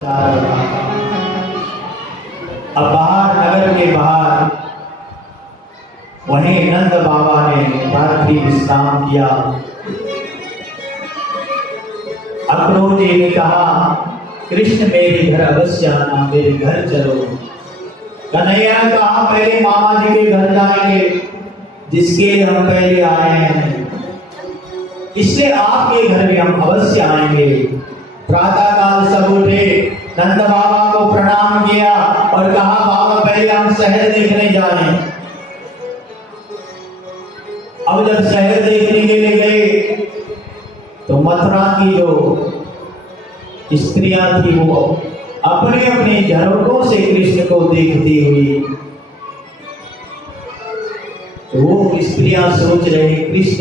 अब बाहर नगर के बाहर वहीं नंद बाबा ने रात्रि विश्राम किया। अक्रूर जी ने कहा, कृष्ण मेरे घर अवश्य आना, मेरे घर चलो। कन्हैया ने कहा, पहले मामा जी के घर जाएंगे जिसके लिए हम पहले आए हैं, इसलिए आपके घर में हम अवश्य आएंगे। प्रातः काल सब उठे, नंद बाबा को प्रणाम किया और कहा, बाबा पहले हम शहर देखने जा रहे हैं। अब जब शहर देखने के लिए गए तो मथुरा की जो स्त्रियां थी वो अपने अपने झरोखों से कृष्ण को देखती हुई, तो वो स्त्रियां सोच रहे, कृष्ण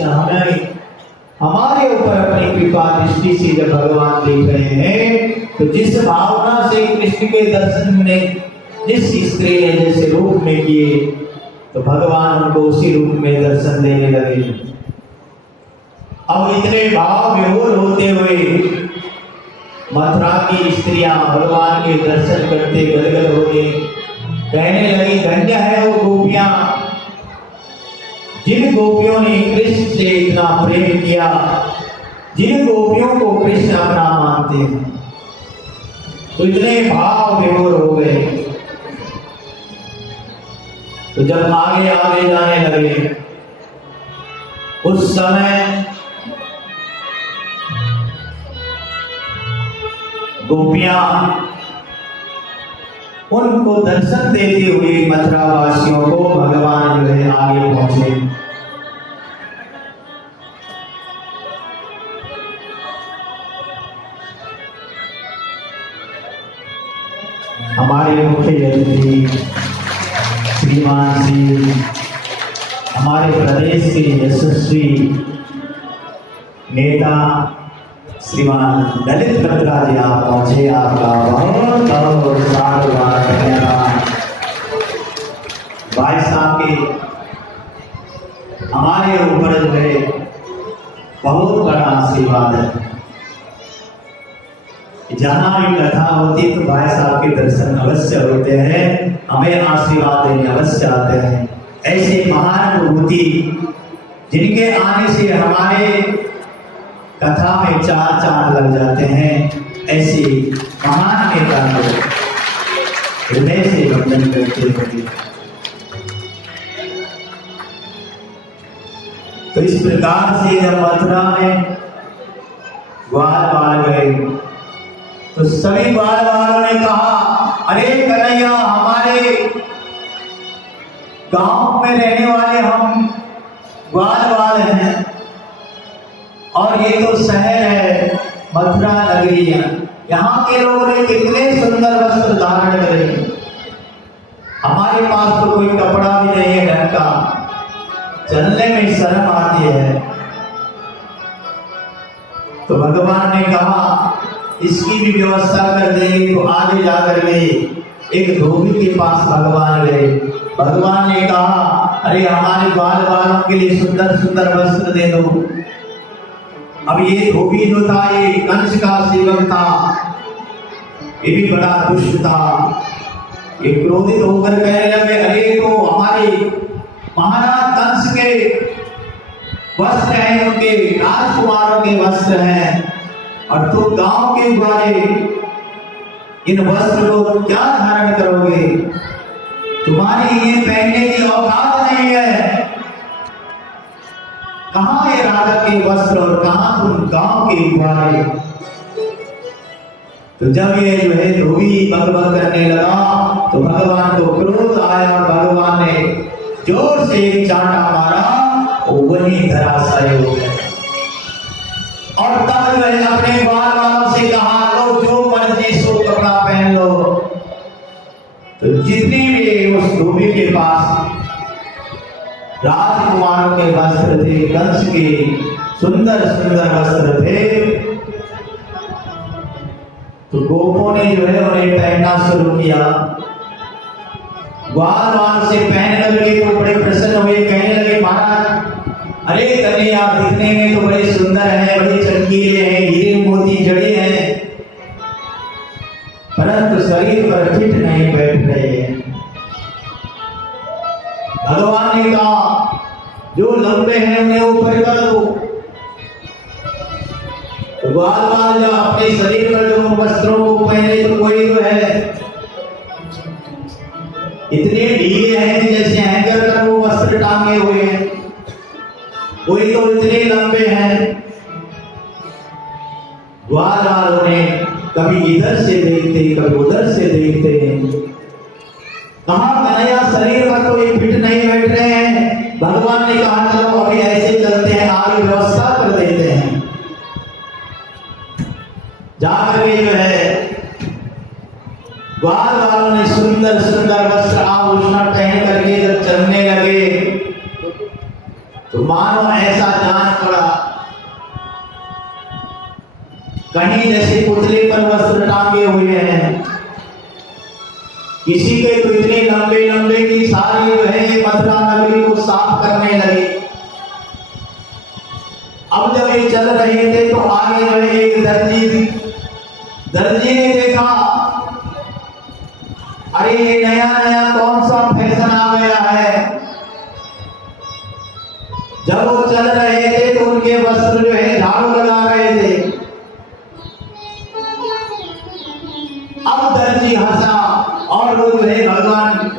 हमारे ऊपर अपनी कृपा दृष्टि से जब भगवान देख रहे हैं, तो जिस भावना से कृष्ण के दर्शन ने जिस स्त्री ने जैसे रूप में किए, तो भगवान उनको उसी रूप में दर्शन देने लगे। अब इतने भाव विभोर होते हुए मथुरा की स्त्रियां भगवान के दर्शन करते गदगद हो गई, कहने लगी, धन्य है वो गोपियां जिन गोपियों ने कृष्ण से इतना प्रेम किया, जिन गोपियों को कृष्ण अपना मानते हैं। तो इतने भाव विभोर हो गए। तो जब आगे आगे जाने लगे, उस समय गोपियां उनको दर्शन देते हुए मथुरा वासियों को भगवान जो है आगे पहुंचे। हमारे मुख्य अतिथि श्रीमान जी, हमारे प्रदेश के यशस्वी नेता श्रीमान ललित बत्रा जी आप पहुंचे, आपका बहुत बहुत साधुवाद धन्यवाद। भाई साहब के हमारे ऊपर जो है बहुत बड़ा आशीर्वाद है। जहां भी कथा होती तो भाई साहब के दर्शन अवश्य होते हैं, हमें आशीर्वाद देने अवश्य आते हैं। ऐसे महान विभूति जिनके आने से हमारे कथा में चार चांद लग जाते हैं, ऐसे महान नेता को हृदय से वंदन करते हुए, तो इस प्रकार से जब मथुरा में ग्वाल बाल गए तो सभी ग्वाल वालों ने कहा, अरे कन्हैया, हमारे गांव में रहने वाले हम ग्वाल वाल हैं और ये तो शहर है मथुरा नगरी है, यहाँ के लोग ने कितने सुंदर वस्त्र धारण करे, हमारे पास तो कोई कपड़ा भी नहीं है ढंग का, चलने में शर्म आती है। तो भगवान ने कहा, इसकी भी व्यवस्था कर देंगे। तो आगे जाकर के एक धोबी के पास भगवान गए। भगवान ने कहा, अरे हमारे बाल बालों के लिए सुंदर सुंदर वस्त्र दे दो। अब ये धोबी जो था, ये कंस का सेवक था, ये भी बड़ा दुष्ट था। ये क्रोधित होकर कहने लगे, अरे तो हमारे महाराज कंस के वस्त्र हैं, उनके राजकुमारों के वस्त्र हैं, और तुम गांव के द्वारे इन वस्त्र को क्या धारण करोगे? तुम्हारी ये पहनने की औकात नहीं है। कहां ये राजा के वस्त्र और कहां तुम गांव के द्वारे? तो जब ये जो है धोबी बकबक करने लगा तो भगवान को क्रोध आया और भगवान ने जोर से एक चांटा मारा, वही धराशायी हो गया। और तब मैंने अपने बाल बालों से कहा, लो जो मर्जी सो कपड़ा पहन लो। तो जितने भी उस धोबी के पास राजकुमारों के वस्त्र थे, कंस के सुंदर सुंदर वस्त्र थे, तो गोपों ने जो है उन्हें पहनना शुरू किया। ग्वाल वाल से पहनने लगे तो बड़े प्रसन्न हुए, कहने लगे, महाराज अरे कन्हैया दिखने में तो बड़े सुंदर हैं, बड़े चमकीले हैं, हीरे मोती जड़े हैं, परंतु शरीर पर फिट नहीं बैठ रहे हैं। भगवान ने कहा जो लंबे हैं उन्हें ऊपर कर दो। तो बार बार जब अपने शरीर पर जो वस्त्रों को पहने तो कोई तो है इतने ढीले हैं कि जैसे हैंगर पर वो वस्त्र टांगे हुए हैं, कोई तो इतने लंबे हैं। बार बार उन्हें कभी इधर से देखते कभी उधर से देखते हैं। कहा कन्हैया शरीर पर तो ये फिट नहीं बैठ रहे हैं। भगवान ने कहा चलो अभी ऐसे चलते हैं, आगे व्यवस्था कर देते हैं। जाकर के जो है बार बार उन्हें सुंदर सुंदर वस्त्र आभूषण पहन करके जब चलने लगे तो मानो ऐसा जान पड़ा कहीं जैसे पुतले पर वस्त्र टांगे हुए हैं। किसी के तो इतने लंबे लंबे की सारी जो है मथुरा नगरी को साफ करने लगे। अब जब ये चल रहे थे तो आगे जो है एक दर्जी ने देखा, अरे ये नया नया कौन सा फैशन आ गया है। जब वो चल रहे थे तो उनके वस्त्र जो है झाड़ू लगा रहे थे। अब दर्जी हंसा और वो जो है भगवान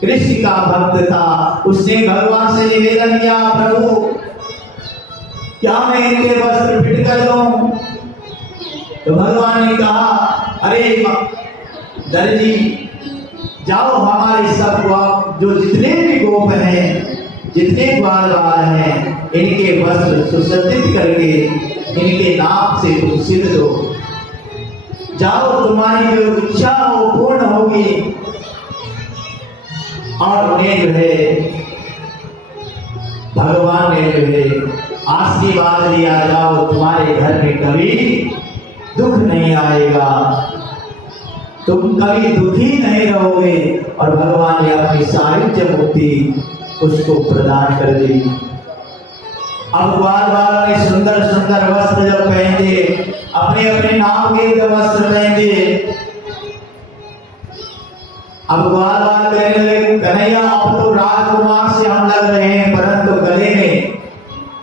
कृष्ण का भक्त था। उसने भगवान से निवेदन किया, प्रभु क्या मैं इनके वस्त्र फिट कर दूं? तो भगवान ने कहा, अरे दर्जी जाओ हमारे सब जो जितने भी गोप हैं, जितने ग्वालवाल हैं, इनके वस्त्र सुसज्जित करके इनके नाम से तुम सिद्ध दो। जाओ तुम्हारी जो इच्छा हो पूर्ण होगी। और उन्हें जो है भगवान ने जो है आशीर्वाद दिया, जाओ तुम्हारे घर में कभी दुख नहीं आएगा, तुम कभी दुखी नहीं रहोगे। और भगवान ने अपनी सारी मुक्ति उसको प्रदान कर दी। अब ग्वालवाल ने सुंदर सुंदर वस्त्र जब पहने, अपने अपने नाम के वस्त्र पहने, अब ग्वालवाल कहने लगे, कन्हैया अब तो राजकुमार से हम लग रहे हैं, परंतु गले में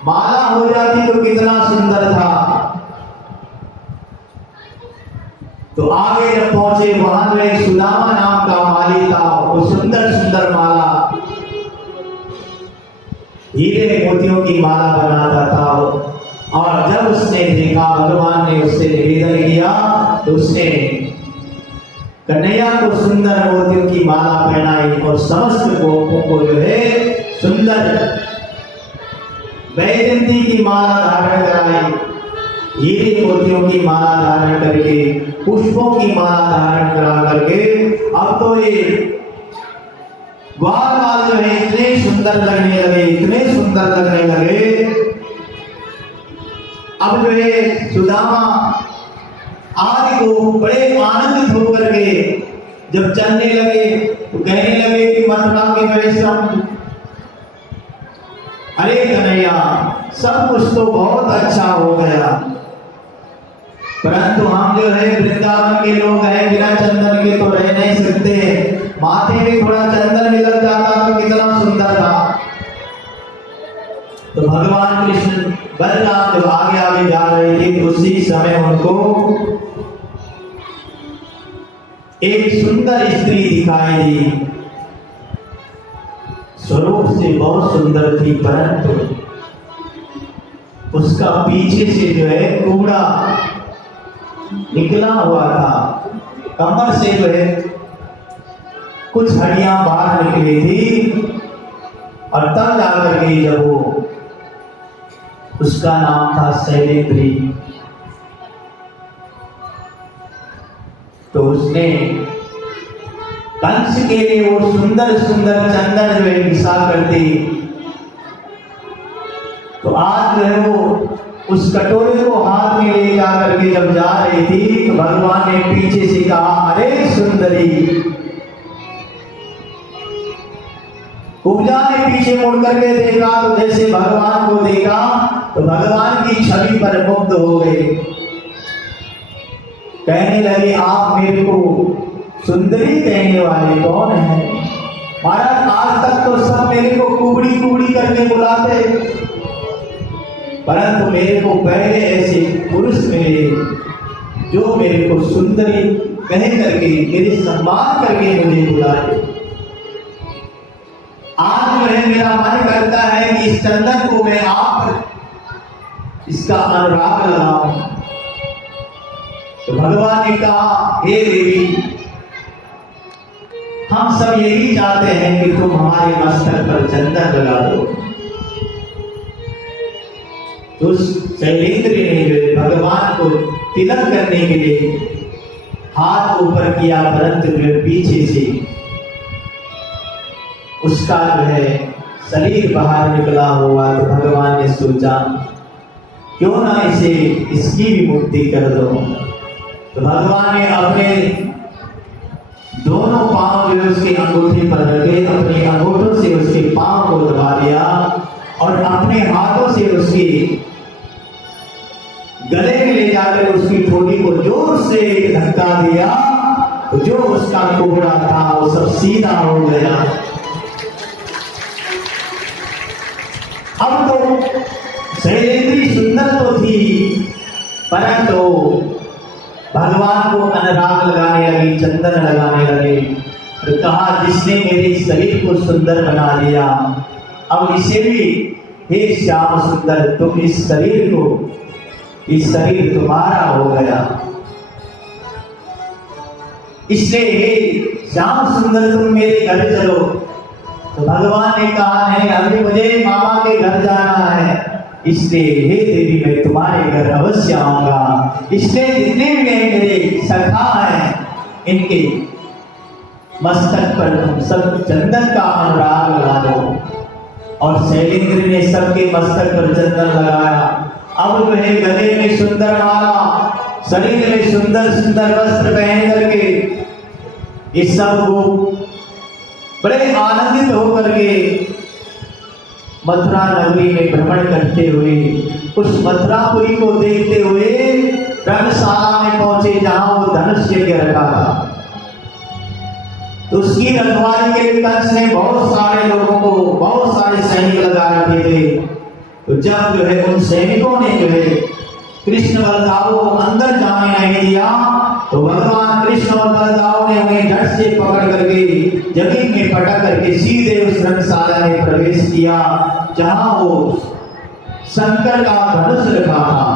माला हो जाती तो कितना सुंदर था। तो आगे जब पहुंचे वहां जो एक सुदामा नाम का माली था, वो सुंदर सुंदर माला हीरे मोतियों की माला बनाता था। और जब उसने देखा, भगवान ने उससे निवेदन किया तो उसने कन्हैया को सुंदर मोतियों की माला पहनाई और समस्त गोपों को जो है सुंदर वैजयंती की माला धारण कराई, हीरे मोतियों की माला धारण करके, पुष्पों की माला धारण करा करके। अब तो ये ग्वालवाल जो है इतने सुंदर लगने लगे, इतने सुंदर लगने लगे। अब जो है सुदामा आदि को बड़े आनंदित होकर के जब चलने लगे तो कहने लगे कि मथुरा के वैष्णव, अरे कन्हैया सब कुछ तो बहुत अच्छा हो गया, परंतु हम जो है वृंदावन के लोग हैं, बिना चंदन के तो रह नहीं सकते। माथे में थोड़ा चंदन मिल जाता तो कितना सुंदर था। तो भगवान कृष्ण बलराम जब आगे आगे जा रहे थे तो उसी समय उनको एक सुंदर स्त्री दिखाई दी। स्वरूप से बहुत सुंदर थी, परंतु उसका पीछे से जो है कूड़ा निकला हुआ था, कमर से जो है कुछ हड्डियां बाहर निकली थी। और तब जाकर के जब वो, उसका नाम था शैलेंद्री, तो उसने कंस के लिए वो सुंदर सुंदर चंदन जो है मिसा करती। तो आज जो है वो उस कटोरे को हाथ में ले जाकर के जब जा रही थी तो भगवान ने पीछे से कहा, अरे सुंदरी। कुब्जा ने पीछे मुड़ करके देखा तो जैसे भगवान को देखा तो भगवान की छवि पर मुग्ध हो गए। कहने लगे आप मेरे को सुंदरी कहने वाले कौन है? महाराज आज तक तो सब मेरे को कुबड़ी कुबड़ी करके बुलाते, परंतु मेरे को पहले ऐसे पुरुष मिले जो मेरे को सुंदरी कह करके मेरे सम्मान करके मुझे बुलाए। आज जो है मेरा मन करता है कि इस चंदन को मैं आप इसका अनुराग लगाऊं। तो भगवान ने कहा हे देवी, हम सब यही चाहते हैं कि तुम हमारे मस्तक पर चंदन लगा दो। तो शैलेंद्र ने जो भगवान को तिलक करने के लिए हाथ ऊपर किया, परंतु जो पीछे से उसका जो है शरीर बाहर निकला हुआ। तो भगवान ने सोचा क्यों ना इसे इसकी भी मुक्ति कर दो। तो भगवान ने अपने दोनों पांव जो उसके अंगूठे पर रखे, अपने अंगूठों से उसके पांव को दबा दिया और अपने हाथों से उसके गले में ले जाकर उसकी ठोड़ी को जोर से धक्का दिया। तो जो उसका कोहरा था वो सब सीधा हो गया। अब तो शैलेंद्री सुंदर तो थी, परंतु भगवान को अनुराग लगाने लगी, चंदन लगाने लगे। तो कहा जिसने मेरे शरीर को सुंदर बना दिया, अब इसे भी हे श्याम सुंदर, तुम इस शरीर को, इस शरीर तुम्हारा हो गया। इसलिए हे श्याम सुंदर तुम मेरे घर चलो। तो भगवान ने कहा नहीं, अभी मुझे मामा के घर जाना है, इसलिए हे देवी मैं तुम्हारे घर अवश्य आऊंगा। इसलिए जितने भी मेरे सखा हैं इनके मस्तक पर तुम सब चंदन का अनुराग लगा दो। और शैलेंद्र ने सबके मस्तक पर चंदन लगाया। अब जो है गले में सुंदर माला, शरीर में सुंदर सुंदर वस्त्र पहन करके इस सब को बड़े आनंदित होकर के मथुरा नगरी में भ्रमण करते हुए, उस मथुरापुरी को देखते हुए रंगशाला में पहुंचे जहां वो धनुष यज्ञ रखा था। तो उसकी रखवाली के लिए कंस ने बहुत सारे लोगों को, बहुत सारे सैनिक लगा रखे थे। तो जब जो है उन सैनिकों ने जो है कृष्ण बलदाऊ को अंदर जाने नहीं दिया, तो भगवान कृष्ण और बलदाऊ ने उन्हें झट से पकड़ करके जमीन में पटक करके सीधे उस रंगशाला में प्रवेश किया जहां वो शंकर का धनुष रखा था।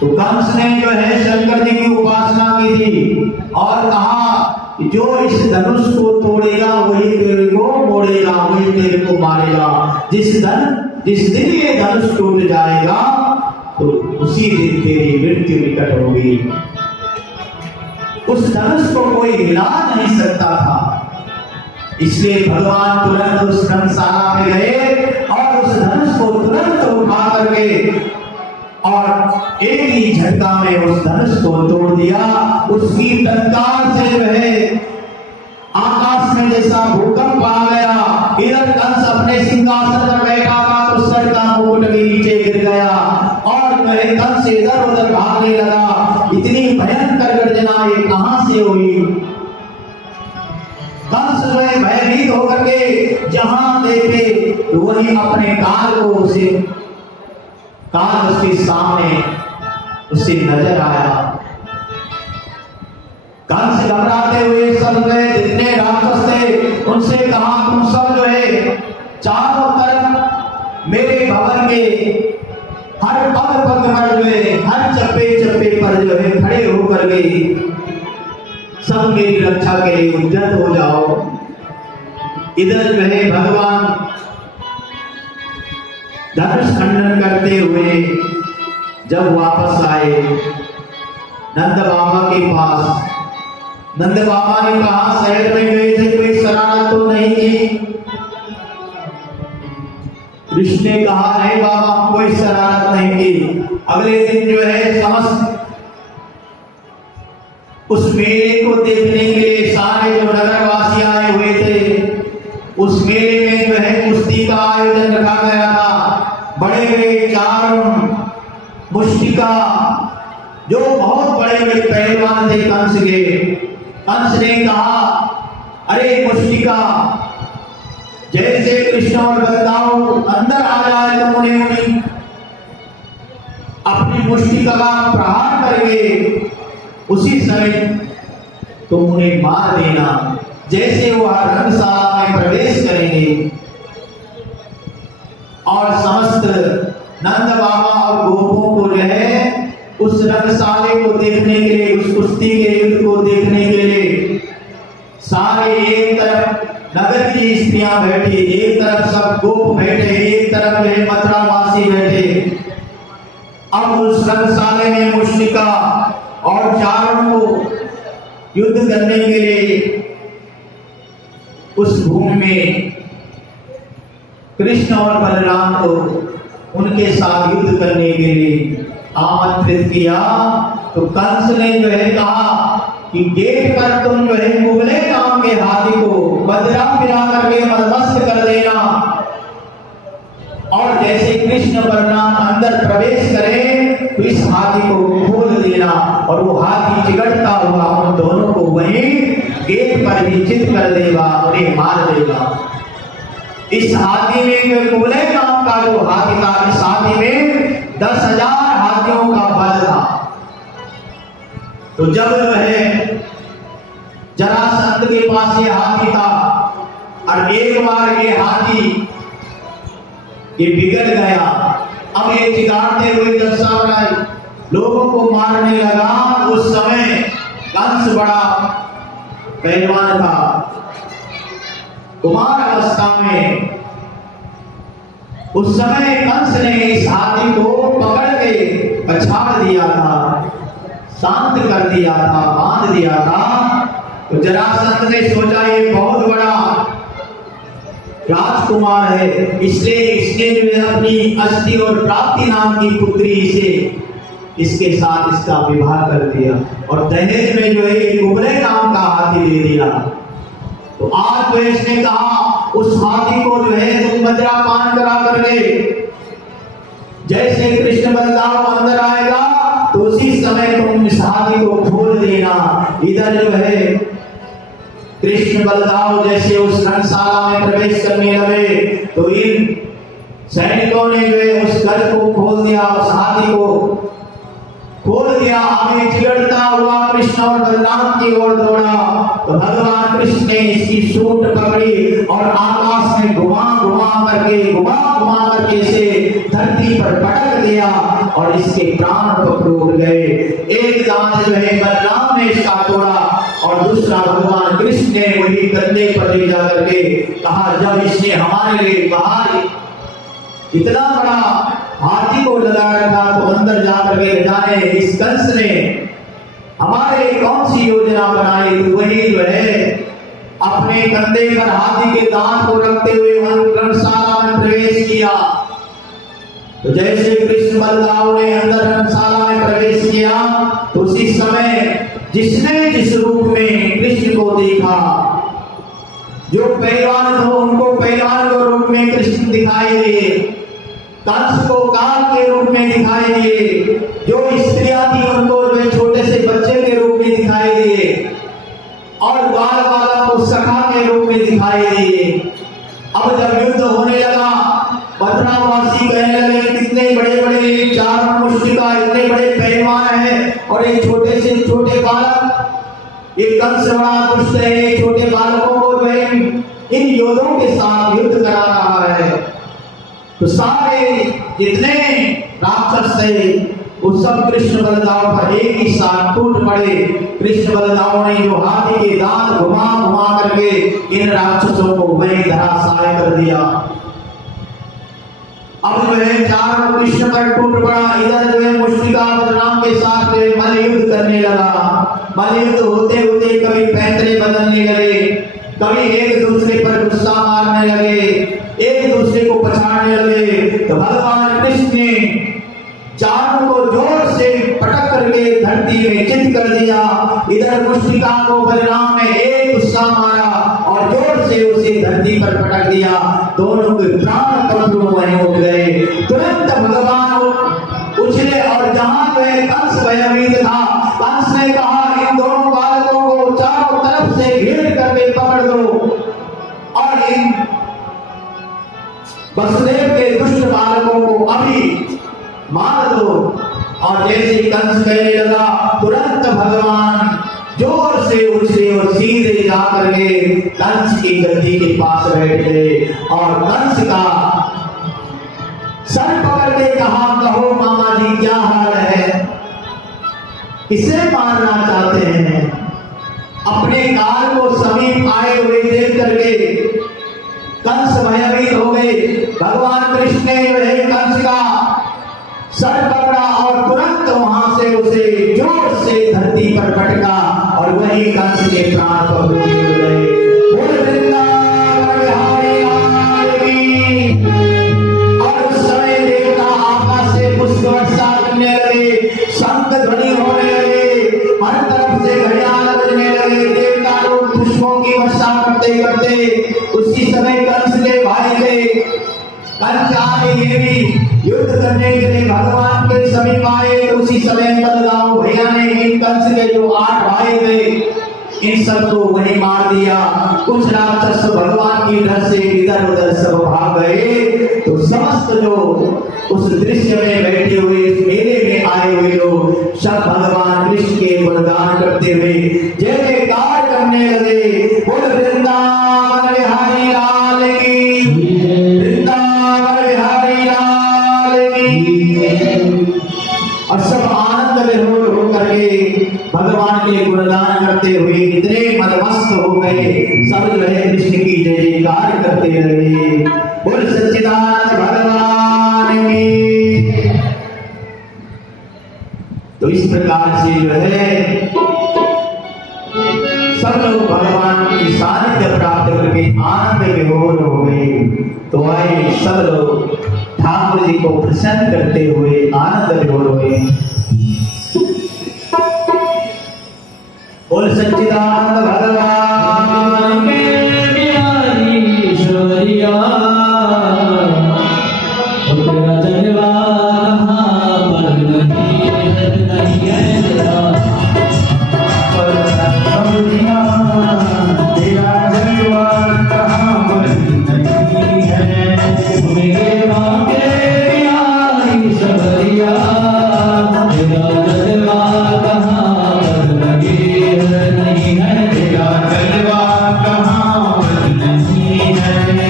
तो कंस ने जो है शंकर जी की उपासना की थी और कहा कि जो इस धनुष को तोड़ेगा वही तेरे को मोड़ेगा, वही तेरे को मारेगा। जिस दिन ये धनुष टूट जाएगा तो उसी दिन तेरी मृत्यु निकट होगी। उस धनुष को कोई हिला नहीं सकता था। इसलिए भगवान तुरंत उस रंगशाला में गए और उस धनुष को तुरंत उठा करके और एक ही झटका में उस धनुष को तोड़ दिया। उसकी टंकार से जो है आकाश में जैसा भूकंप आ गया। इधर कंस अपने सिंहासन पर बैठा था तो सर का मुकुट भी नीचे गिर गया और कंस इधर उधर भागने लगा। इतनी भयंकर गर्जना ये कहां से हुई? कंस जो है भयभीत होकर के जहां देखे तो वही अपने काल को उसे काल उसके सामने उसे नजर आया। कंस घबराते हुए सब गए, जितने राक्षस थे उनसे कहा तुम सब जो है चारों तरफ मेरे भवन के हर पग पग पर जो है हर चप्पे चप्पे पर जो है खड़े होकर के सब मेरी रक्षा के लिए उद्यत हो जाओ। इधर जो है भगवान धनुष खंडन करते हुए जब वापस आए नंद बाबा के पास, नंद बाबा ने कहा शहर में गए थे, कोई शरारत तो नहीं की? कृष्ण ने कहा नहीं बाबा कोई शरारत नहीं की। अगले दिन जो है समस्त उस मेले को देखने के लिए सारे जो नगरवासी आए हुए थे, उस मेले में जो है कुश्ती का आयोजन रखा गया था। बड़े बड़े चारण मुष्टिका जो बहुत बड़े पहलवान थे कंस के। कंस ने कहा, अरे मुष्टिका, जैसे कृष्ण और बलदाव अंदर आ जाए तो उन्हें अपनी मुष्टिका का प्रहार करके उसी समय तुम उन्हें मार देना। जैसे वो रंगशाला में प्रवेश करेंगे और समस्त नंद बाबा और गोपों को जो है उस रंगशाले को देखने के लिए, उस कुश्ती के युद्ध को देखने के लिए सारे एक तरफ नगर की स्त्रियां बैठी, एक तरफ सब गोप बैठे, एक तरफ मथुरावासी बैठे। अब उस रंगशाले में मुष्टिका और चारों को युद्ध करने के लिए उस भूमि में कृष्ण और बलराम को उनके साथ युद्ध करने के लिए आमंत्रित किया। तो कंस ने जो है कहा कि गेट पर तुम जो है मुगले काम के हाथी को बदरा पिला करके मदमस्त कर देना, और जैसे कृष्ण बलराम अंदर प्रवेश करें तो इस हाथी को खोल देना, और वो हाथी चिगड़ता हुआ उन दोनों को वहीं गेट पर ही चित कर देगा, उन्हें मार देगा। इस हाथी में जो मुगले काम का जो हाथी था, इस हाथी में 10,000 हाथियों का बल था। तो जब जो है जरासंध के पास ये हाथी था और एक बार ये हाथी ये बिगड़ गया, अब ये चितारते हुए दशा बनाई, लोगों को मारने लगा। उस समय कंस बड़ा पहलवान था, कुमार अवस्था में। उस समय कंस ने इस हाथी को पकड़ के पछाड़ दिया था, शांत कर दिया था, बांध दिया था। तो जरासंध ने सोचा ये बहुत बड़ा राजकुमार है, इसलिए इसने जो है अपनी अस्थि और प्राप्ति नाम की पुत्री से इसके साथ इसका विवाह कर दिया, और दहेज में जो है कुबरे नाम का हाथी दे दिया। तो आज तो इसने कहा उस हाथी को जो है तुम मदिरा पान करा करके, जैसे कृष्ण बलदाव अंदर आएगा तो उसी समय तुम इस हाथी को खोल देना। इधर जो है कृष्ण बलदाव जैसे उस रंगशाला में प्रवेश करने लगे तो इन सैनिकों ने जो है उस घर को खोल दिया, उस हाथी को खोल दिया। आगे चिगड़ता हुआ कृष्ण और बलराम की ओर दौड़ा तो भगवान कृष्ण ने इसकी सूंड पकड़ी और आकाश में घुमा घुमा करके इसे धरती पर पटक दिया और इसके प्राण पकड़ गए। एक दांत जो है बलराम ने इसका तोड़ा और दूसरा भगवान कृष्ण ने वही कंधे पर ले जा करके कहा, जब इसने हमारे लिए बाहर इतना बड़ा हाथी को लगा रखा तो अंदर जाकर के जाने इस कंस ने हमारे कौन सी योजना बनाई। तो वही जो है अपने कंधे पर हाथी के दांत को रखते हुए रंगशाला में प्रवेश किया। तो जैसे कृष्ण बलदाव ने अंदर रंगशाला में प्रवेश किया तो उसी समय जिसने जिस रूप में कृष्ण को देखा, जो पहलवान हो उनको पहलवान के रूप में कृष्ण दिखाई दिए, कंस को काल के रूप में दिखाई दिए, जो स्त्रियां थी उनको जो छोटे से बच्चे के रूप में दिखाई दिए, और बाल बाला को सखा के रूप में दिखाई दिए। अब जब युद्ध होने लगा, मथुरावासी कहने लगे कितने बड़े बड़े चार मुष्टिका, इतने बड़े पहलवान हैं और ये छोटे से छोटे बालक, ये कंस बड़ा दुष्ट है, छोटे बालकों को जो है इन योद्धों के साथ युद्ध करा रहा है। तो सारे जितने राक्षस थे वो सब कृष्ण बलदाव पर एक ही साथ टूट पड़े। कृष्ण बलदाव ने जो हाथी के दांत घुमा घुमा करके इन राक्षसों को वहीं धराशायी कर दिया। अब जो है चारों कृष्ण पर टूट पड़ा। इधर जो है मुष्टिका बलराम के साथ मल युद्ध करने लगा। मल युद्ध होते होते कभी पैंतरे बदलने लगे, कभी एक दूसरे पर गुस्सा मारने लगे, एक दूसरे को पछाड़ने लगे। तो भगवान कृष्ण ने चारों को जोर से पटक करके धरती में चित कर दिया। इधर मुष्टिका को बलराम ने एक गुस्सा मारा और जोर से उसे धरती पर पटक दिया। दोनों के प्राण कपड़ों में उठ गए। तुरंत भगवान उछले और जहां पे कंस भयभीत था, कंस इन दोनों बालकों को चारों तरफ से घेर करके पकड़ दो और इन वसुदेव के दुष्ट बालकों को अभी मार दो। और जैसे कंस कहने लगा, तुरंत भगवान जोर से उछले और सीधे जाकर के कंस की गद्दी के पास बैठ गए और कंस का सर पकड़ के कहा, कहो मामा जी क्या हाल है, किसे मारना चाहते हैं? अपने काल को समीप आए हुए देख करके कंस भयभीत हो गए। भगवान कृष्ण ने वह कंस का सर पकड़ा और तुरंत वहां से उसे जोर से धरती पर पटका और वही कंस के प्राण पकड़ गए। बोल वृंदावन बिहारी लाल की। और उस समय देवता आकाश से पुष्प वर्षा करने लगे, शंख ध्वनि होने लगे, हर तरफ से घड़ियाल बजने लगे, देवता लोग पुष्पों की वर्षा करते करते उसी समय कंस के भाई थे कंस आए, ये भी युद्ध करने के लिए भगवान के समीप आए। तो उसी समय बलगाम भैया ने इन कंस के जो 8 भाई थे इन सबको वहीं मार दिया। कुछ राक्षस भगवान की डर से इधर उधर सब भाग गए। तो समस्त जो उस दृश्य में बैठे हुए इस मेले में आए हुए लोग सब भगवान कृष्ण के गुणगान करते हुए जय जयकार करने लगे। बोल वृंदावन बिहारी लाल की, वृंदावन बिहारी लाल की। और सब आनंद विभोर होकर के भगवान के गुणगान करते हुए इतने मदमस्त हो गए, सब जो है कृष्ण की जय जयकार करते रहे। बोल सच्चिदानंद भगवान की। तो इस प्रकार से जो है सब लोग भगवान की सानिध्य प्राप्त करके आनंद विभोर हो गए। तो आए सब लोग ठाकुर जी को प्रसन्न करते हुए आनंद विभोर हुए। बोल सच्चिदानंद भगवान के बिहारी ईश्वरिया। तेरा जलवा कहाँ पर नहीं है तेरा, तेरा जलवा कहाँ पर नहीं है। मेरे माँ के बिहारी ईश्वरिया, तेरा जलवा कहाँ पर नहीं है, तेरा जलवा कहाँ पर नहीं है।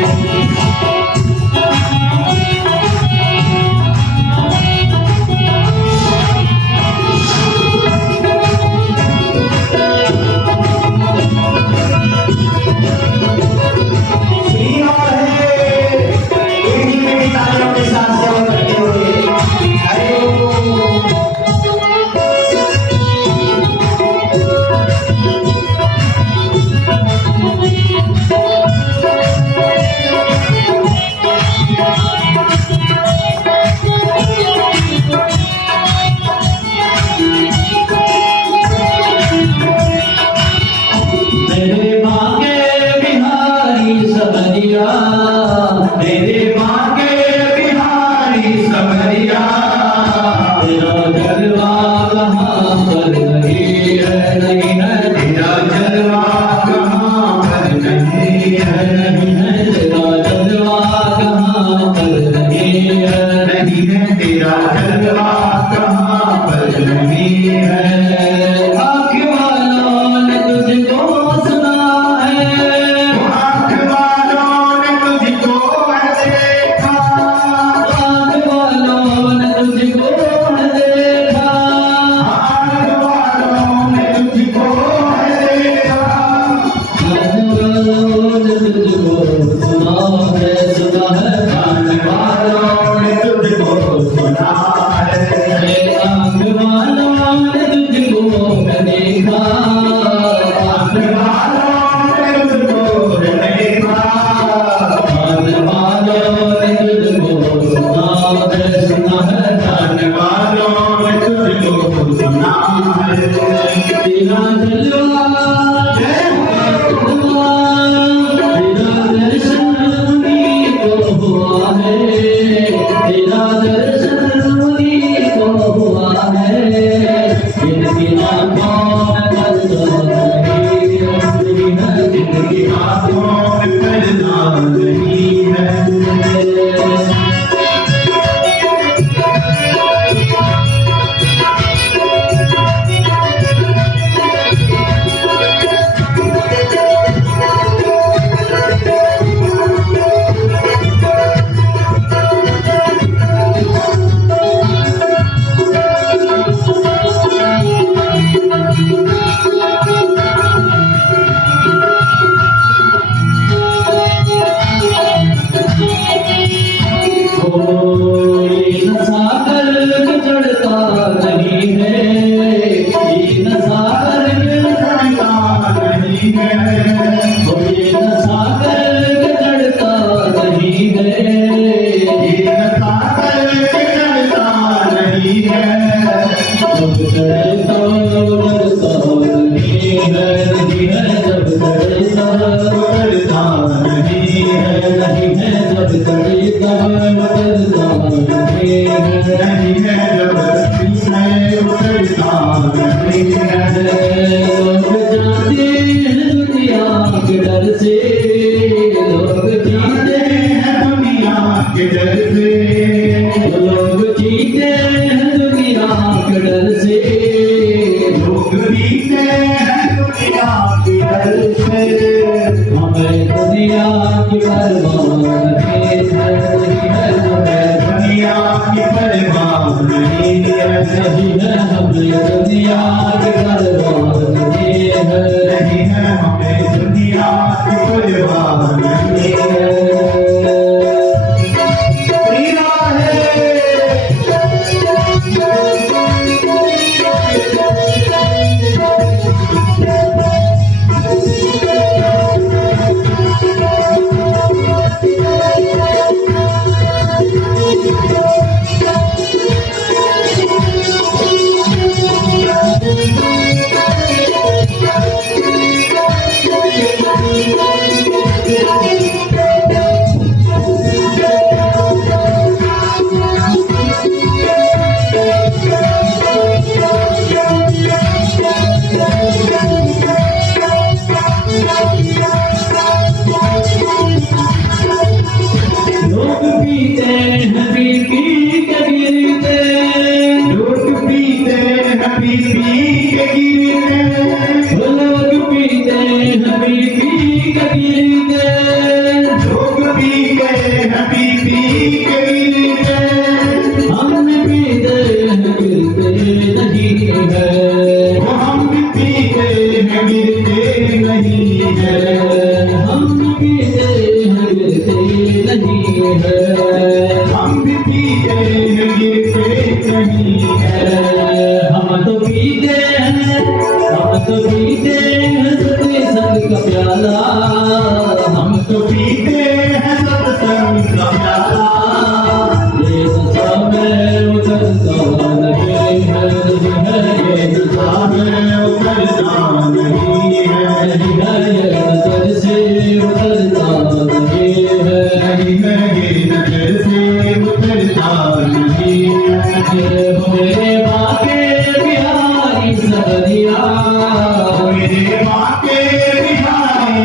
है नहीं है जब चढ़े तब उतरता नहीं है, नहीं है जब चढ़े तब उतरता नहीं है, नहीं है जब चढ़े उतरता नहीं है। लोग जाते हैं दुनिया के डर से, लोग जीते हैं दुनिया के डर से, लोग जीते हैं दुनिया के डर से, लोग जीते हैं दुनिया के डर से। हमें दुनिया की परवाह नहीं है, हमें दुनिया की परवाह नहीं है, नहीं है हमें दुनिया की परवाह नहीं है, नहीं है हमें दुनिया की परवाह नहीं है। लोग पीते हैं पी के गिरते, लोग पीते हैं पी के गिरते, लोग पीते हैं पी के गिरते, लोग पीते हैं पी के गिरते। हम पीते हैं गिरते नहीं है, हम पीते हैं गिरते नहीं है, हम पीते हैं गिरते नहीं है, हम भी पीते हैं गिरते नहीं है। हम तो पीते हैं, हम तो पीते हैं सत्संग का प्याला, हम तो पीते हैं सत्संग का प्याला। ये नशा में उतरता नहीं है, ये नशा में उतरता नहीं है, ये नजर से उतरता नहीं है, नहीं है ये नजर से उतरता नहीं है। मेरे बाके बिहारी सवरिया, मेरे बाके बिहारी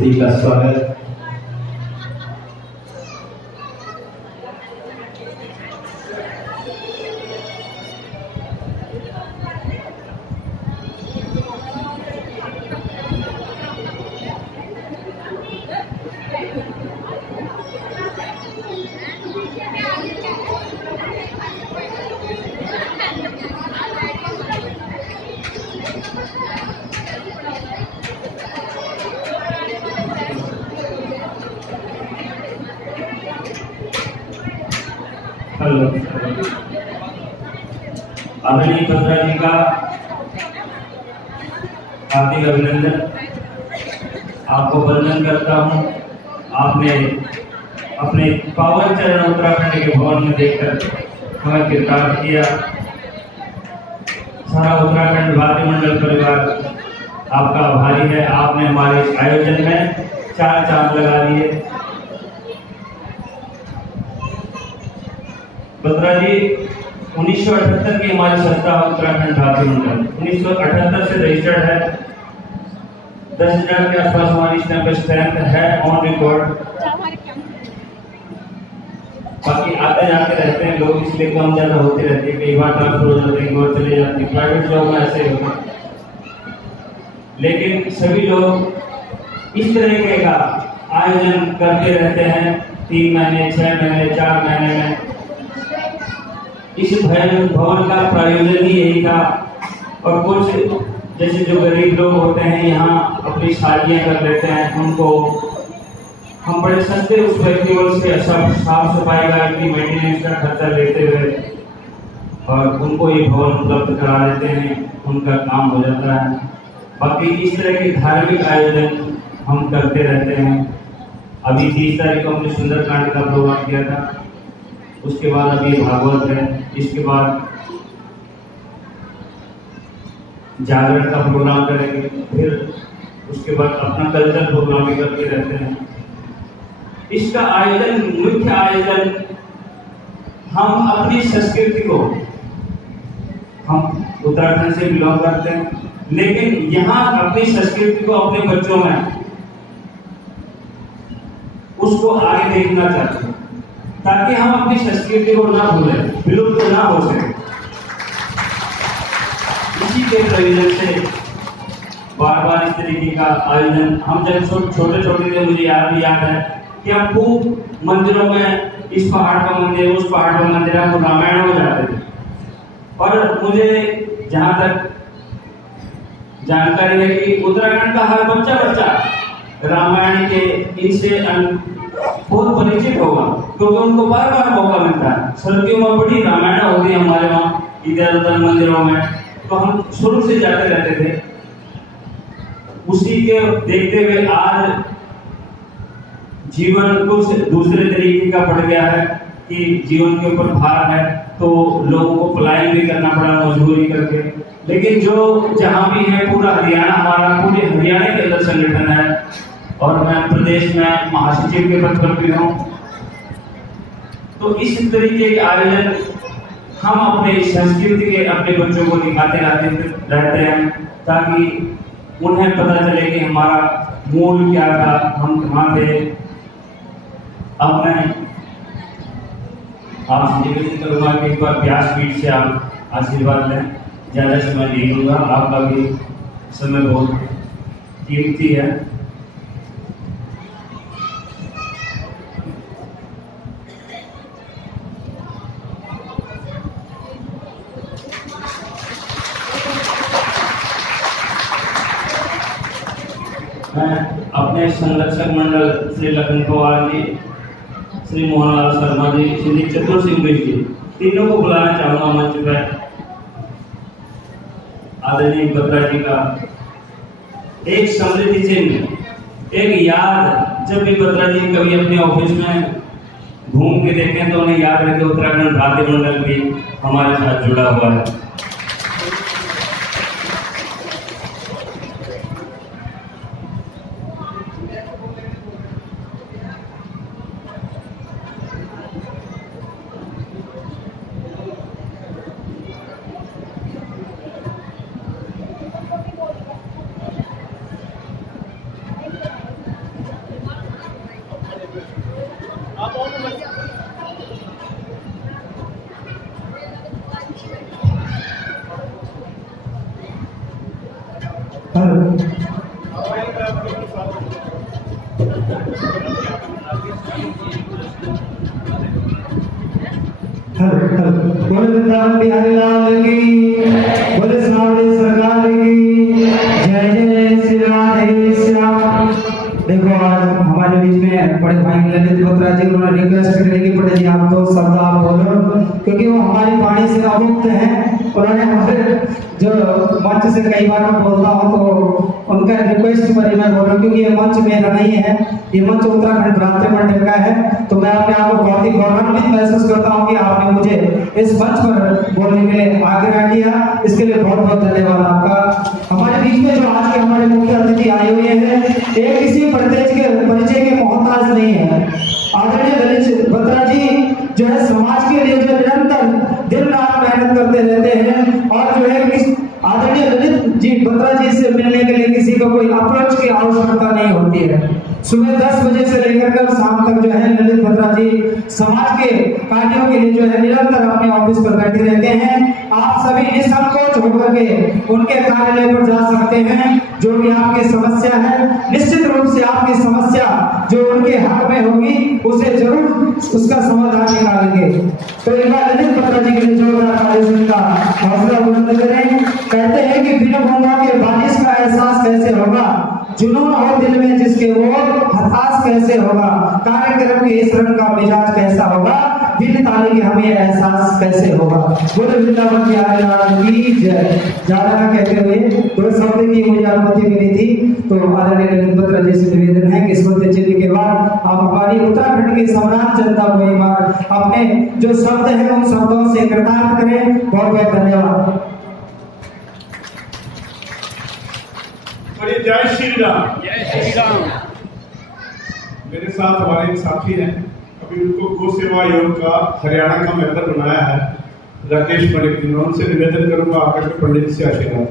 अतिथि का स्वागत। हेलो, आदरणीय बत्रा जी का हार्दिक अभिनंदन। आपको वंदन करता हूँ। आपने अपने पावन चरण उत्तराखंड के भवन में देखकर हमें किरदार किया। सारा उत्तराखंड भारतीय मंडल परिवार आपका आभारी है। आपने हमारे इस आयोजन में 4 चांद लगा दिए। बत्रा जी 1978 की हमारी संस्था उत्तराखंड भारतीय मंडल 1978 से रजिस्टर्ड है। 10,000 के आसपास हमारी स्ट्रेंथ है ऑन रिकॉर्ड। बाकी आते जाते रहते हैं लोग, इसलिए कम ज्यादा होती रहती है। कई बार ट्रांसफर हो जाते हैं, और चले जाते हैं। प्राइवेट जॉब में ऐसे होगा, लेकिन सभी लोग इस तरीके का आयोजन करते रहते हैं। 3 महीने, 6 महीने, 4 महीने में। इस भवन का प्रायोजन ही यही था। और कुछ जैसे जो गरीब लोग होते हैं यहाँ अपनी शादियाँ कर लेते हैं, उनको हम बड़े सस्ते उस फेस्टिवल से साफ सफाई का इतनी मेंटेनेंस का खर्चा लेते हुए और उनको ये भवन उपलब्ध करा देते हैं, उनका काम हो जाता है। बाकी इस तरह के धार्मिक आयोजन हम करते रहते हैं। अभी 30 तारीख को हमने सुंदरकांड का प्रोग्राम किया था। उसके बाद अभी भागवत है। इसके बाद जागरण का प्रोग्राम करेंगे। फिर उसके बाद अपना कल्चर प्रोग्राम भी करते रहते हैं। इसका आयोजन, मुख्य आयोजन, हम अपनी संस्कृति को, हम उत्तराखंड से बिलोंग करते हैं, लेकिन यहाँ अपनी संस्कृति को अपने बच्चों में उसको आगे देखना चाहते हैं, ताकि हम अपनी संस्कृति को ना भूलें, विलुप्त ना हो सके। इसी के प्रयोजन से बार बार इस तरीके का आयोजन हम जब छोटे छोटे थे, मुझे याद है कि हम खूब मंदिरों में, इस पहाड़ का मंदिर, उस पहाड़ का मंदिर, हम रामायण हो जाते थे। और मुझे जहाँ तक जानकारी है कि उत्तराखंड का हर बच्चा रामायण के इनसे बहुत परिचित होगा, क्योंकि उनको बार बार मौका मिलता है। सर्दियों में बड़ी रामायण होती है हमारे वहाँ इधर उधर मंदिरों में, तो हम शुरू से जाते रहते थे। उसी के देखते हुए आज जीवन कुछ दूसरे तरीके का पड़ गया है कि जीवन के ऊपर भार है, तो लोगों को पलायन भी करना पड़ा मजबूरी करके। लेकिन जो जहाँ भी है, पूरा हरियाणा हमारा, पूरे हरियाणा के अंदर संगठन है और मैं प्रदेश में महासचिव के पद पर भी हूँ। तो इस तरीके के आयोजन हम अपने संस्कृति के अपने बच्चों को दिखाते रहते हैं, ताकि उन्हें पता चले कि हमारा मूल क्या था, हम कहाँ थे। अब मैं आपसे निवेदन करूँगा कि एक बार व्यासपीठ से आप आशीर्वाद लें। ज़्यादा समय नहीं लूँगा, आपका भी समय बहुत कीमती है। मैं अपने संरक्षक मंडल श्री लखन पवार जी, श्री मोहनलाल शर्मा जी, श्री चतुर सिंह जी, तीनों को बुलाना चाहूँगा मंच पर। आदरणीय बत्रा जी का एक समृद्धि चिन्ह, एक याद, जब भी बत्रा जी कभी अपने ऑफिस में घूम के देखें तो उन्हें याद रखे उत्तराखंड भारतीय मंडल भी हमारे साथ जुड़ा हुआ है। बोले वृंदावन बिहारी लाल की, बोले सावड़ी सरकार की, जय जय श्री राधे श्याम। देखो आज हमारे बीच में बड़े भाई ललित बत्रा जी, उन्होंने रिक्वेस्ट करी कि बड़े जी आप तो शब्द आप बोलो, क्योंकि वो हमारी वाणी से अवमुक्त हैं। उन्होंने हमारे जो मंच से कई बार मैं बोलता हूँ तो उनका रिक्वेस्ट पर ही मैं बोल रहा हूँ, क्योंकि ये मंच मेरा नहीं है, ये मंच उत्तराखंड भ्रातृ मंडल का है। तो मैं अपने आप को बहुत ही गौरवान्वित महसूस करता हूँ कि आपने मुझे इस मंच पर बोलने के लिए आग्रह किया, इसके लिए बहुत बहुत धन्यवाद आपका। हमारे बीच में जो आज के हमारे मुख्य अतिथि आए हुए हैं, एक किसी परिचय के मोहताज नहीं है। आदरणीय ललित बत्रा जी जो है समाज के लिए जो निरंतर दिन रात मेहनत करते रहते हैं, और जो है आदरणीय ललित जी बत्रा जी से मिलने के लिए किसी को कोई अप्रोच की आवश्यकता नहीं होती है। सुबह 10 बजे से लेकर कर शाम तक जो है ललित बत्रा जी समाज के कार्यों के लिए जो है निरंतर अपने ऑफिस पर बैठे रहते हैं। आप सभी निसंकोच होकर के उनके कार्यालय पर जा सकते हैं। जो भी आपकी समस्या है, निश्चित रूप से आपकी समस्या जो उनके हक में होगी उसे जरूर उसका समाधान निकालेंगे। तो एक बार ललित बत्रा जी के लिए जोरदार ताली का हौसला बुलंद करें। कहते हैं कि बिना गंगा के बारिश का एहसास कैसे होगा, जुनून हो दिल में जिसके वो हताश कैसे होगा, कार्यक्रम के इस रंग का मिजाज कैसा होगा, बिन ताली के हमें एहसास कैसे होगा। बोले वृंदावन बिहारी लाल की जय। ज्यादा ना कहते हुए दो शब्द की मुझे अनुमति मिली थी, तो आदरणीय ललित बत्रा जी से निवेदन है कि स्मृति चिन्ह के बाद आप हमारी उत्तराखंड की सम्राट जनता को एक बार अपने जो शब्द है उन शब्दों से कृतार्थ करें। बहुत बहुत धन्यवाद। जय श्री राम। जय श्री राम। मेरे साथ हमारे एक साथी हैं, अभी उनको गो सेवा आयोग का हरियाणा का मेंबर बनाया है, राकेश पंडित जी। उनसे निवेदन करूंगा आकर के पंडित जी से आशीर्वाद।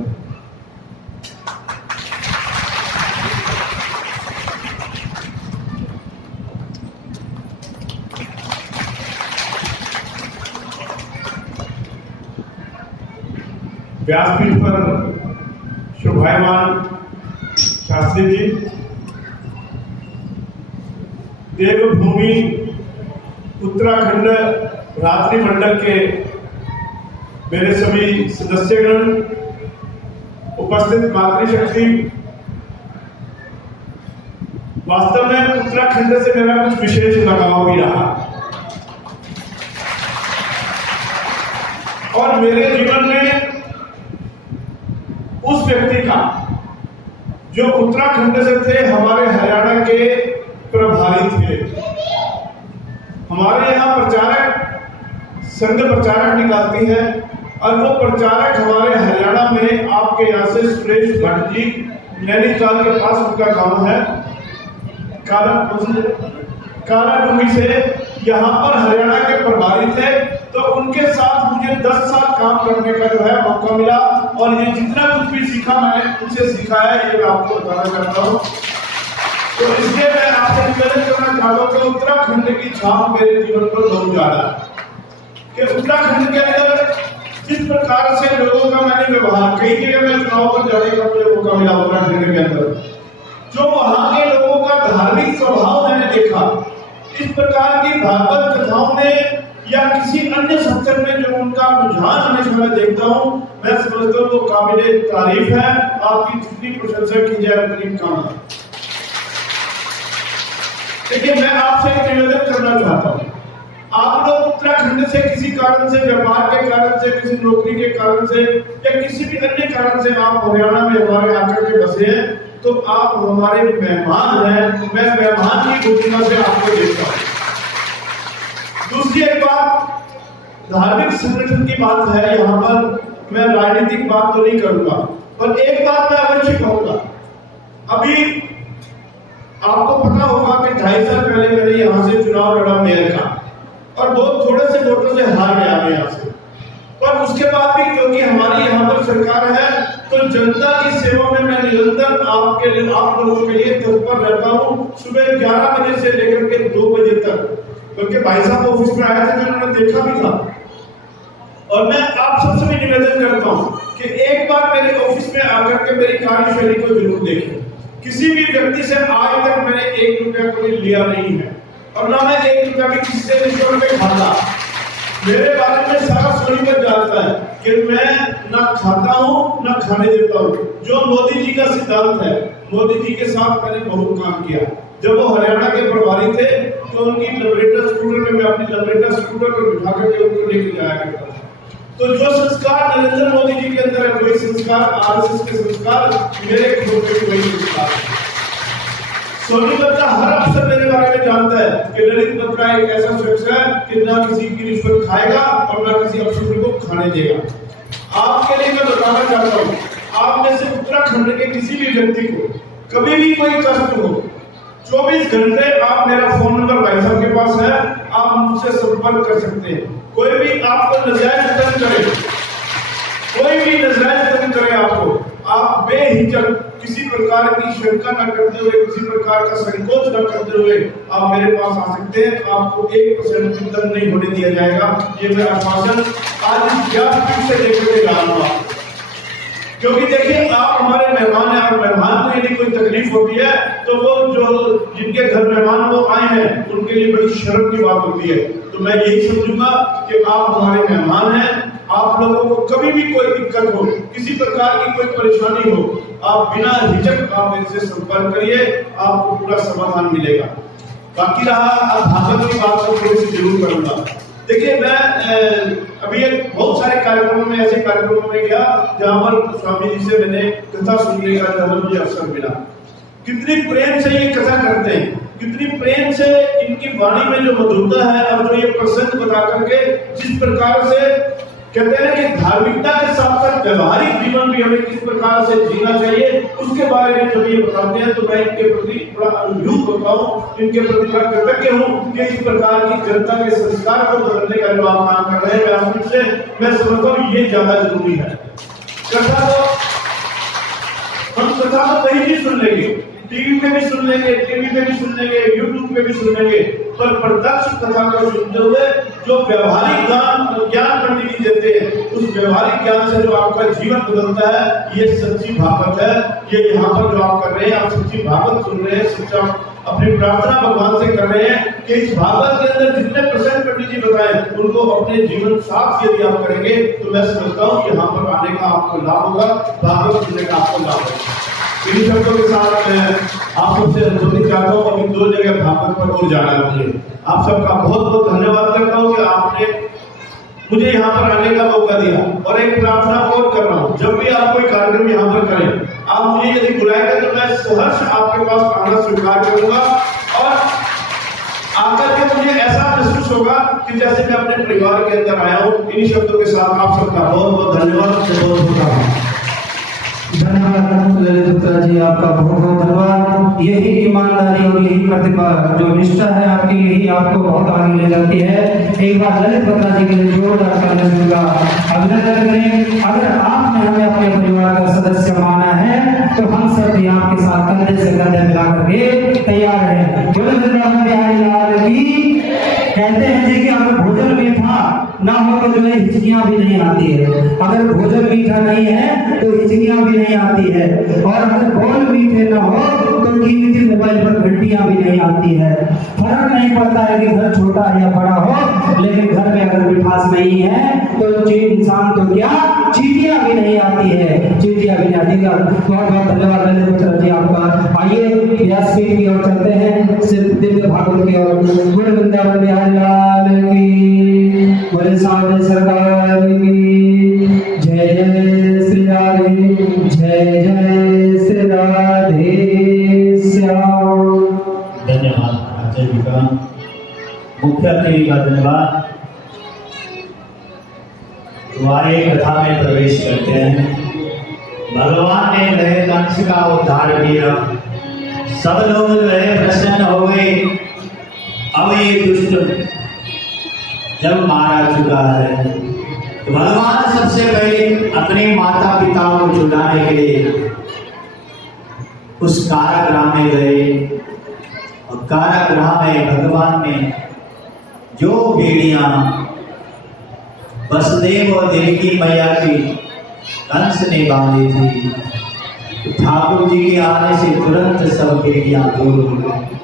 व्यासपीठ पर शोभायमान शास्त्री जी, देवभूमि उत्तराखंड भ्रातृ मंडल के मेरे सभी सदस्यगण, उपस्थित मातृशक्ति, वास्तव में उत्तराखंड से मेरा कुछ विशेष लगाव भी रहा और मेरे जीवन में उस व्यक्ति का जो उत्तराखंड से थे, हमारे हरियाणा के प्रभारी थे। हमारे यहाँ प्रचारक संघ प्रचारक निकालती है और वो प्रचारक हमारे हरियाणा में आपके यहाँ से सुरेश भट्ट जी, नैनीताल के पास उनका गांव है, कालाडूंगी से यहाँ पर हरियाणा के प्रभारी थे। तो उनके साथ मुझे 10 साल काम करने का जो है मौका मिला और ये जितना कुछ भी सीखा मैंने उनसे सीखा है, ये मैं आपको बताना चाहता हूँ। तो इसलिए मैं आपसे निवेदन करना चाहता हूँ कि उत्तराखंड की छाप मेरे जीवन पर बहुत ज्यादा है कि उत्तराखंड के अंदर जिस प्रकार से लोगों का मैंने व्यवहार, कई जगह में चुनाव पर जाने का मुझे मौका मिला उत्तराखंड के अंदर, जो वहां के लोगों का धार्मिक स्वभाव मैंने देखा, इस प्रकार की भागवत कथाओं में या किसी अन्य सत्संग में जो उनका रुझान हमेशा मैं देखता हूँ, मैं समझता हूँ वो काबिले तारीफ है। आपकी जितनी प्रशंसा की जाए उतनी कम है। लेकिन मैं आपसे एक निवेदन करना चाहता हूँ, आप लोग उत्तराखंड से किसी कारण से, व्यापार के कारण से, किसी नौकरी के कारण से या किसी भी अन्य कारण से आप हरियाणा में हमारे आकर के बसे हैं, तो आप हमारे मेहमान हैं। मैं मेहमान की भूमिका से आपको देखता हूँ। दूसरी एक बात, धार्मिक संगठन की बात है, यहाँ पर मैं राजनीतिक बात तो नहीं करूंगा, पर एक बात मैं अवश्य कहूंगा। अभी आपको पता होगा कि 2.5 साल पहले मैंने यहाँ से चुनाव लड़ा मेयर का और बहुत थोड़े से वोटों से हार गया मैं यहाँ से, पर उसके बाद भी क्योंकि हमारी यहाँ पर सरकार है तो जनता की सेवा में मैं निरंतर आपके लिए, आप लोगों के लिए तत्पर रहता हूँ। सुबह 11 बजे से लेकर के 2 बजे तक, क्योंकि भाई साहब ऑफिस में आए थे, मैंने उन्हें देखा भी था। और मैं आप सबसे भी निवेदन करता हूँ कि एक बार मेरे ऑफिस में आकर के मेरी कार्यशैली को जरूर देखें। किसी भी व्यक्ति से आज तक मैंने 1 रुपया कोई लिया नहीं है और ना मैं 1 रुपया भी किसी से रिश्वत पे खाता। मेरे बारे में सारा सोनीपत जानता है कि मैं ना खाता हूँ ना खाने देता हूँ। जो मोदी जी का सिद्धांत है, मोदी जी के साथ मैंने बहुत काम किया। जब वो हरियाणा के प्रभारी थे तो उनकी लंबरेटर स्कूटर में मैं अपनी लंबरेटर स्कूटर पर बिठा करके उनको लेके जाया करता था। तो जो संस्कार नरेंद्र मोदी जी के अंदर है वही संस्कार, आरएसएस के संस्कार मेरे खुद के वही संस्कार है। सोनीपत का हर अफसर मेरे बारे में जानता है कि ललित बत्रा एक ऐसा शख्स है कि ना किसी की रिश्वत खाएगा और ना किसी अफसर को खाने देगा। आपके लिए मैं बताना चाहता हूँ, आप में से उत्तराखंड के किसी भी व्यक्ति को कभी भी कोई कष्ट हो, 24 घंटे आप मेरा फोन नंबर भाई साहब के पास है, आप मुझसे संपर्क कर सकते हैं। कोई भी आपको नजायज तंग करे, कोई भी नजायज तंग करे आपको, आप बेहिचक किसी प्रकार की शंका न करते हुए, किसी प्रकार का संकोच न करते हुए आप मेरे पास आ सकते हैं। आपको 1% भी तंग नहीं होने दिया जाएगा। ये मेरा आश्वासन आज इस व्यासपीठ से लेकर के जा रहा हूं। क्योंकि देखिए, आप हमारे मेहमान हैं और मेहमान को यदि कोई तकलीफ होती है तो वो जो जिनके घर मेहमान वो आए हैं उनके लिए बड़ी शर्म की बात होती है। तो मैं यही समझूंगा कि आप हमारे मेहमान हैं। आप लोगों को कभी भी कोई दिक्कत हो, किसी प्रकार की कोई परेशानी हो, आप बिना हिचक आप मेरे से संपर्क करिए, आपको पूरा समाधान मिलेगा। बाकी रहा अब भागवत की बात को थोड़ी सी जरूर करूंगा। देखिए, मैं अभी एक बहुत सारे कार्यक्रमों में, ऐसे कार्यक्रमों में गया जहां पर स्वामी जी से मैंने कथा सुनने का जब मुझे अवसर मिला। कितनी प्रेम से ये कथा करते हैं, कितनी प्रेम से इनकी वाणी में जो मधुरता है और जो ये प्रसंग बता करके जिस प्रकार से कहते हैं कि धार्मिकता के साथ साथ व्यवहारिक जीवन भी हमें किस प्रकार से जीना चाहिए, उसके बारे में जब ये बताते हैं तो मैं इनके प्रति बड़ा अभिभूत होता हूँ, इनके प्रति बड़ा कृतज्ञ हूँ कि इस प्रकार की जनता के संस्कार को बदलने का जो आप काम कर रहे हैं से मैं समझता हूँ ये ज्यादा जरूरी है। कथा तो हम कथा तो कहीं भी सुन लेंगे, टीवी पे भी सुन लेंगे, टीवी पे भी सुन लेंगे, यूट्यूब पे भी सुन लेंगे, पर प्रत्यक्ष कथा को सुनते हुए जो व्यवहारिक ज्ञान पंडित जी देते हैं, उस व्यवहारिक ज्ञान से जो आपका जीवन बदलता है, ये सच्ची भागवत है। ये यहाँ पर जो आप कर रहे हैं, आप सच्ची भागवत सुन रहे हैं, सच्चा अपनी प्रार्थना भगवान से कर रहे हैं कि इस भागवत के अंदर जितने प्रसंग पंडित जी बताए उनको अपने जीवन साथ यदि आप करेंगे तो मैं समझता हूँ यहाँ पर आने का आपको लाभ होगा, भागवत सुनने का आपको लाभ होगा। इन शब्दों के साथ मैं आप सबसे अनुरोध चाहता हूँ, अभी 2 जगह भागवत पर और जाना है मुझे। आप सबका बहुत बहुत धन्यवाद करता हूँ कि आपने मुझे यहाँ पर आने का मौका दिया। और एक प्रार्थना और कर रहा हूँ, जब भी आप कोई कार्यक्रम यहाँ पर करें, आप मुझे यदि बुलाएंगे तो मैं सहर्ष आपके पास आना स्वीकार करूंगा और आकर के मुझे ऐसा महसूस होगा कि जैसे मैं अपने परिवार के अंदर आया हूँ। इन शब्दों के साथ आप सबका बहुत बहुत धन्यवाद, बहुत बहुत धन्यवाद ललित बत्रा जी, आपका बहुत बहुत धन्यवाद। यही ईमानदारी और यही प्रतिभा जो निष्ठा है आपकी, यही आपको बहुत आगे ले जाती है। एक बार ललित बत्रा जी के लिए जोरदार तालियों का अभिनंदन करें। अगर आपने हमें अपने परिवार का सदस्य माना है तो हम सब भी आपके साथ कंधे से कंधे मिला करके तैयार हैं। बिहारी लाल की कहते हैं जी कि अगर भोजन मीठा ना हो तो जो है हिचकियां भी नहीं आती है, अगर भोजन मीठा नहीं है तो हिचकियां भी नहीं आती है, और अगर बोल मीठे ना हो तो कीमती मोबाइल पर घंटियां भी नहीं आती है। फर्क नहीं पड़ता है कि घर छोटा या बड़ा हो, लेकिन घर में अगर मिठास नहीं है तो इंसान तो क्या चीटियां भी नहीं आती है, चीटियां भी नहीं आती है। बहुत बहुत धन्यवाद ललित बत्रा जी आपका। आइए व्यासपीठ की ओर चलते हैं, सिर्फ दिव्य भागवत की ओर। गुरु वृंदावन बिहारी लाल की, बोले साधु सरकार की जय। जय श्री राधे, जय जय श्री राधे श्याम। धन्यवाद आचार्य जी का, मुख्य अतिथि का धन्यवाद। तुम्हारे कथा में प्रवेश करते हैं। भगवान ने गए कंस का उद्धार किया, सब लोग जो है प्रसन्न हो गए। अब ये दुष्ट जब मारा चुका है तो भगवान सबसे पहले अपने माता पिता को छुड़ाने के लिए उस कारागृह में गए, और कारागृह में भगवान ने जो बेड़ियां वसुदेव और देवकी मैया की कंस ने बांधी थी, ठाकुर जी के आने से तुरंत सब बेड़ियां दूर हो गई।